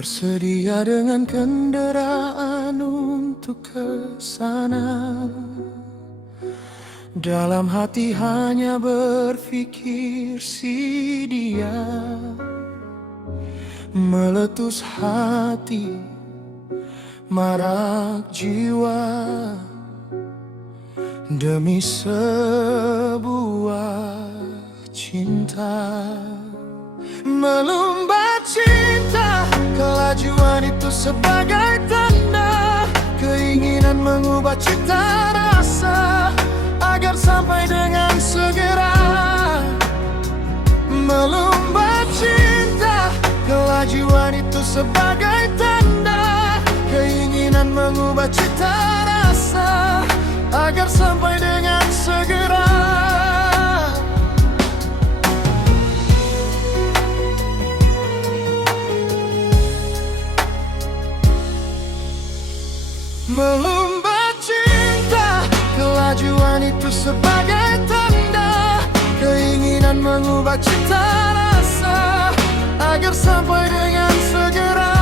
Bersedia dengan kendaraan untuk ke sana. Dalam hati hanya berpikir si dia, meletus hati, marak jiwa, demi sebuah cinta. Melumbat cinta, kelajuan itu sebagai tanda keinginan mengubah cita rasa agar sampai dengan segera. Melumbat cinta, kelajuan itu sebagai tanda keinginan mengubah cita rasa agar sampai dengan segera. Melumbat cinta, kelajuan itu sebagai tanda keinginan mengubah cita rasa agar sampai dengan segera.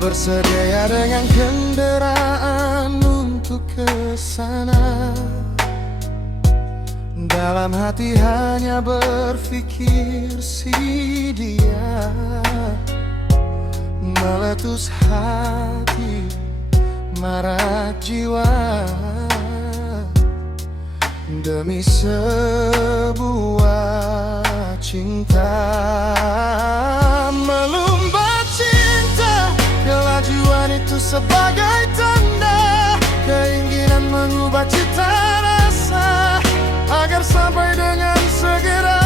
Bersedia dengan kendaraan untuk ke sana. Dalam hati hanya berpikir si dia, meletus hati, marak jiwa, demi sebuah cinta. Melumbat cinta, kelajuan itu sebagai tanda keinginan mengubah cita rasa agar sampai dengan segera.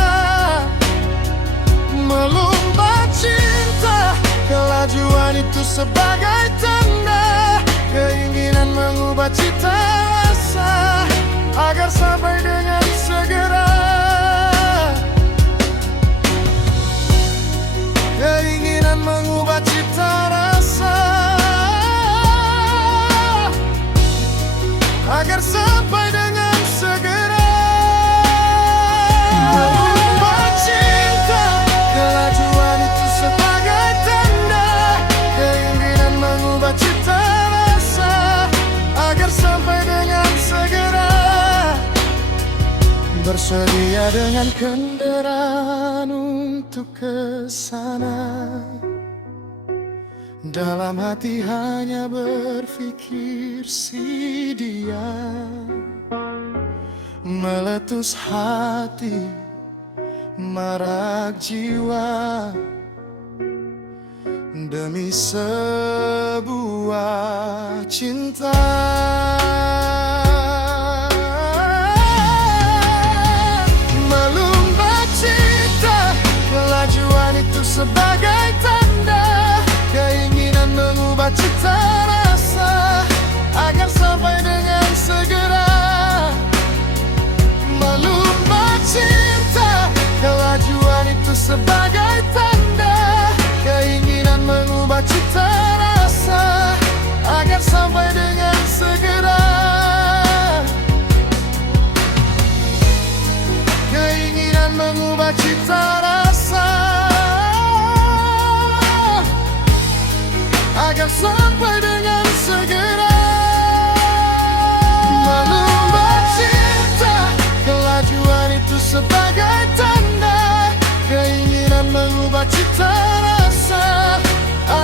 Melumbat cinta, kelajuan itu sebagai tanda keinginan mengubah cita rasa agar sampai dengan segera. Keinginan mengubah cita rasa agar sampai dengan segera. Melumbat cinta, kelajuan itu sebagai tanda keinginan mengubah cita rasa agar sampai dengan segera. Bersedia dengan kendaraan untuk ke sana. Dalam hati hanya berpikir si dia, meletus hati, marak jiwa, demi sebuah cinta. Melumbat cinta, kelajuan itu sebagai tanda keinginan mengubah cita rasa agar sampai dengan segera. Melumbat cinta, kelajuan itu sebagai tanda keinginan mengubah cita rasa agar sampai dengan segera. Keinginan mengubah cita rasa agar sampai dengan segera. Melumbat cinta, kelajuan itu sebagai tanda keinginan mengubah cita rasa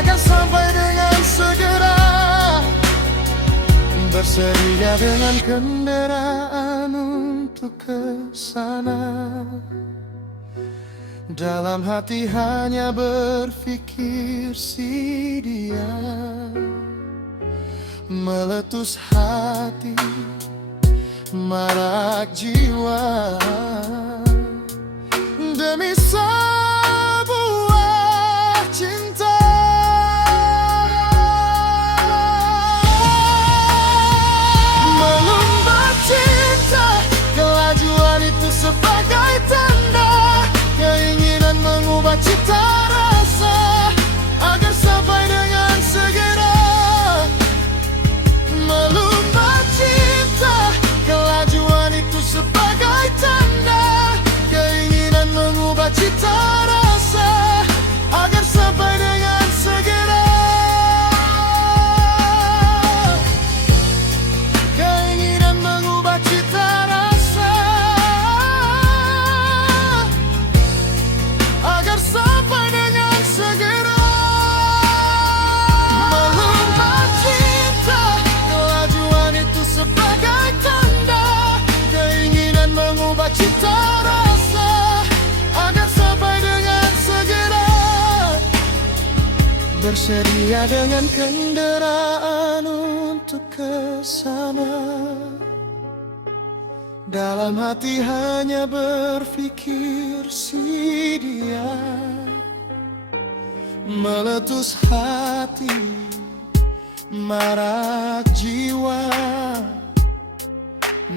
agar sampai dengan segera. Bersedia dengan kendaraan untuk ke sana. Dalam hati hanya berpikir si dia, meletus hati, marak jiwa, demi sebuah cinta. Melumbat cinta, kelajuan itu sebagai tanda keinginan mengubah cita rasa agar sampai dengan segera. Melumbat cinta, kelajuan itu sebagai tanda keinginan mengubah cita bersedia dengan kendaraan untuk ke sana. Dalam hati hanya berpikir si dia, meletus hati, marak jiwa,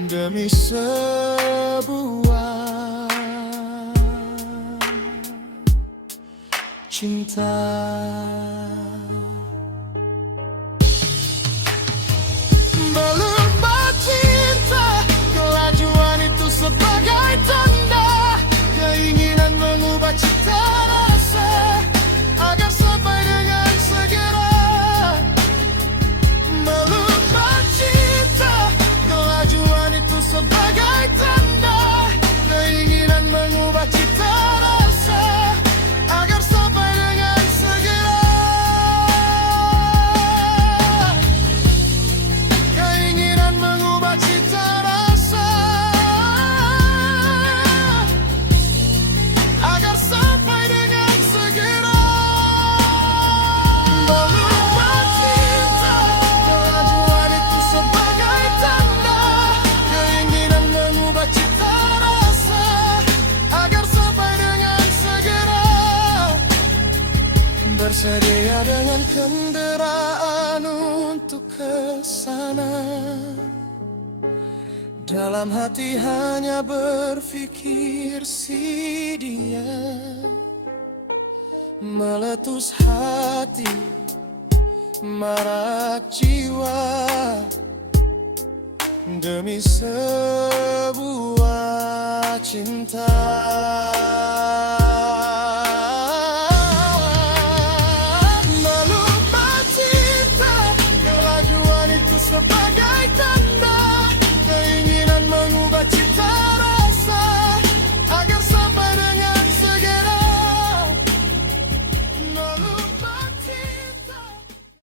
demi sebuah cinta. Melupa cinta, kelajuan itu sebagai tanda keinginan mengubah cita rasa agar sampai dengan segera. Melupa cinta, kelajuan itu sebagai tanda keinginan mengubah cita rasa agar sampai dengan segera. Keinginan mengubah cita rasa agar sampai dengan segera. Melupa cinta, kelajuan itu sebagai tanda keinginan mengubah cita rasa agar sampai dengan segera. Bersedia dengan kendaraan untuk ke sana. Dalam hati hanya berpikir si dia, meletus hati, marak jiwa, demi sebuah cinta.